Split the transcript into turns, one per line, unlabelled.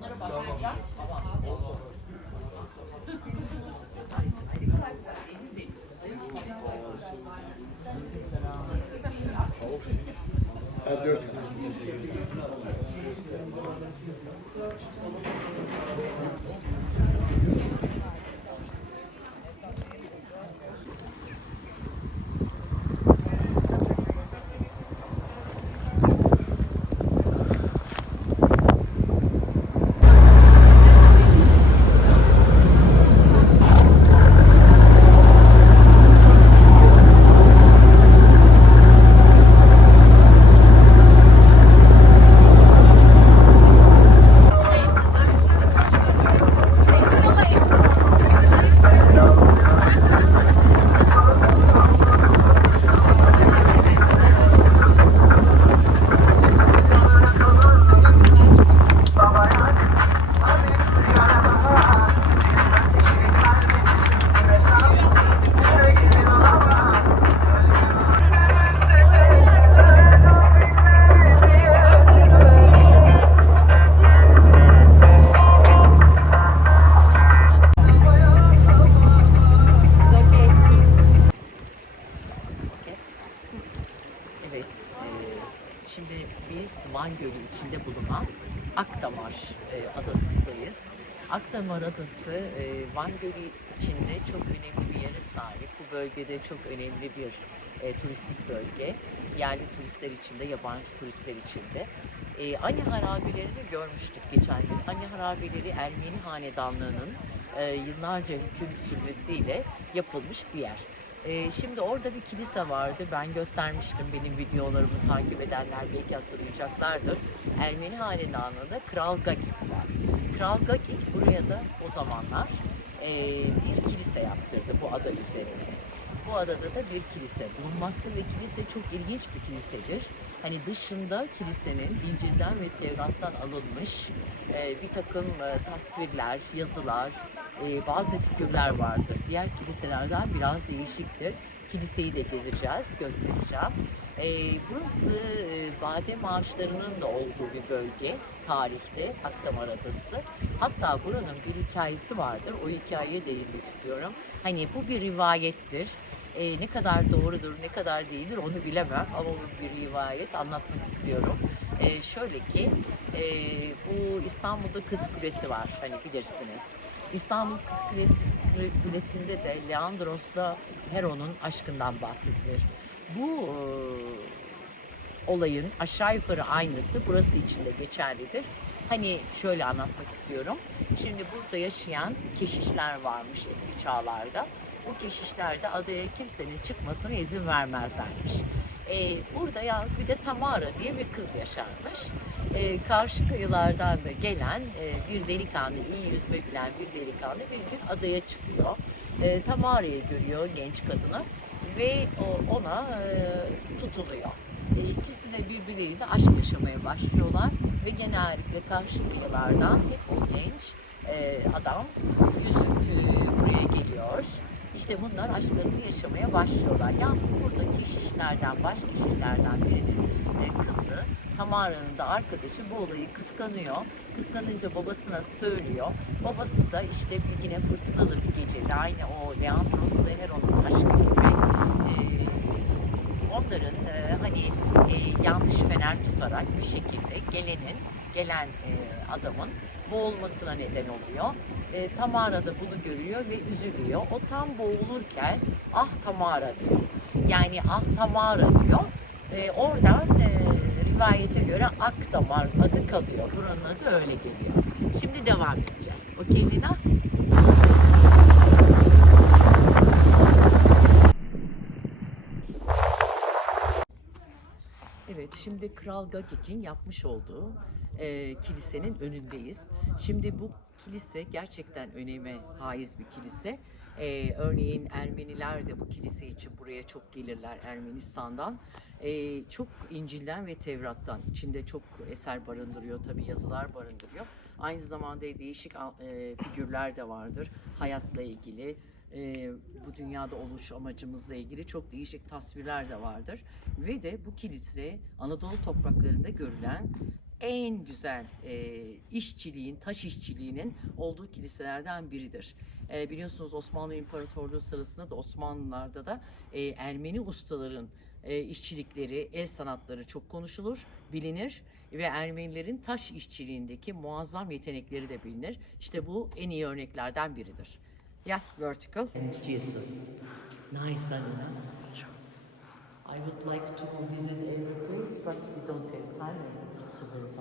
Bunlara bakacağım.
Dört.
Evet. Akdamar adası e, Van Gölü içinde çok önemli bir yere sahip. Bu bölgede çok önemli bir e, turistik bölge. Yerli turistler için de, yabancı turistler için de. E, Ani harabelerini görmüştük geçen gün. Ani harabeleri Ermeni hanedanlığının e, yıllarca hüküm sürmesiyle yapılmış bir yer. Ee, şimdi orada bir kilise vardı. Ben göstermiştim benim videolarımı takip edenler belki hatırlayacaklardır. Ermeni hanedanlığında Kral Gagik var. Kral Gagik buraya da o zamanlar e, bir kilise yaptırdı bu ada üzerine. Bu adada da bir kilise bulunmakta ve kilise çok ilginç bir kilisedir. Hani dışında kilisenin İncil'den ve Tevrat'tan alınmış e, bir takım e, tasvirler, yazılar, e, bazı figürler vardır. Diğer kiliselerden biraz değişiktir. Kiliseyi de gezeceğiz, göstereceğim. E, burası e, badem ağaçlarının da olduğu bir bölge tarihte Akdamar Adası. Hatta buranın bir hikayesi vardır. O hikayeye değinmek istiyorum. Hani bu bir rivayettir. E, ne kadar doğrudur, ne kadar değildir onu bilemem ama bu bir rivayet anlatmak istiyorum. E, şöyle ki e, bu İstanbul'da Kız Kulesi var hani bilirsiniz. İstanbul Kız Kulesi, Kulesi'nde de Leandros'la Heron'un aşkından bahsedilir. Bu e, olayın aşağı yukarı aynısı burası için de geçerlidir. Hani şöyle anlatmak istiyorum. Şimdi burada yaşayan keşişler varmış eski çağlarda. Bu keşişler de adaya kimsenin çıkmasına izin vermezlermiş. Ee, burada yalnız bir de Tamara diye bir kız yaşarmış. Ee, karşı kıyılardan da gelen e, bir delikanlı, iyi yüzme bilen bir delikanlı bir gün adaya çıkıyor. Ee, Tamara'yı görüyor genç kadını ve ona e, tutuluyor. E, ikisi de birbirleriyle aşk yaşamaya başlıyorlar ve genellikle karşı kıyılardan hep o genç e, adam yüzüp buraya geliyor. İşte bunlar aşklarını yaşamaya başlıyorlar. Yalnız burada keşişlerden, baş keşişlerden birinin e, kızı Tamara'nın da arkadaşı bu olayı kıskanıyor. Kıskanınca babasına söylüyor. Babası da işte yine fırtınalı bir gecede aynı o Leandros ve Heron'un aşkı gibi e, onların e, hani e, yanlış fener tutarak bir şekilde gelenin gelen e, adamın boğulmasına neden oluyor. E, Tamara da bunu görüyor ve üzülüyor. O tam boğulurken ah Tamara diyor. Yani ah Tamara diyor. E, oradan e, rivayete göre Akdamar adı kalıyor. Buranın adı öyle geliyor. Şimdi devam edeceğiz. Okey Lina? Şimdi Kral Gagik'in yapmış olduğu e, kilisenin önündeyiz. Şimdi bu kilise gerçekten öneme haiz bir kilise. E, örneğin Ermeniler de bu kilise için buraya çok gelirler Ermenistan'dan. E, çok İncil'den ve Tevrat'tan. içinde çok eser barındırıyor, tabi yazılar barındırıyor. Aynı zamanda değişik e, figürler de vardır hayatla ilgili, e, bu dünyada oluş amacımızla ilgili çok değişik tasvirler de vardır. Ve de bu kilise Anadolu topraklarında görülen
en güzel e, işçiliğin, taş işçiliğinin olduğu kiliselerden biridir. E, biliyorsunuz Osmanlı İmparatorluğu sırasında da Osmanlılarda da e, Ermeni ustaların e, işçilikleri, el sanatları çok konuşulur, bilinir ve Ermenilerin taş işçiliğindeki muazzam yetenekleri de bilinir. İşte bu en iyi örneklerden biridir. Ya vertical.
And Jesus. Nice Anina. I would like to visit every place, but we don't have time it's also very.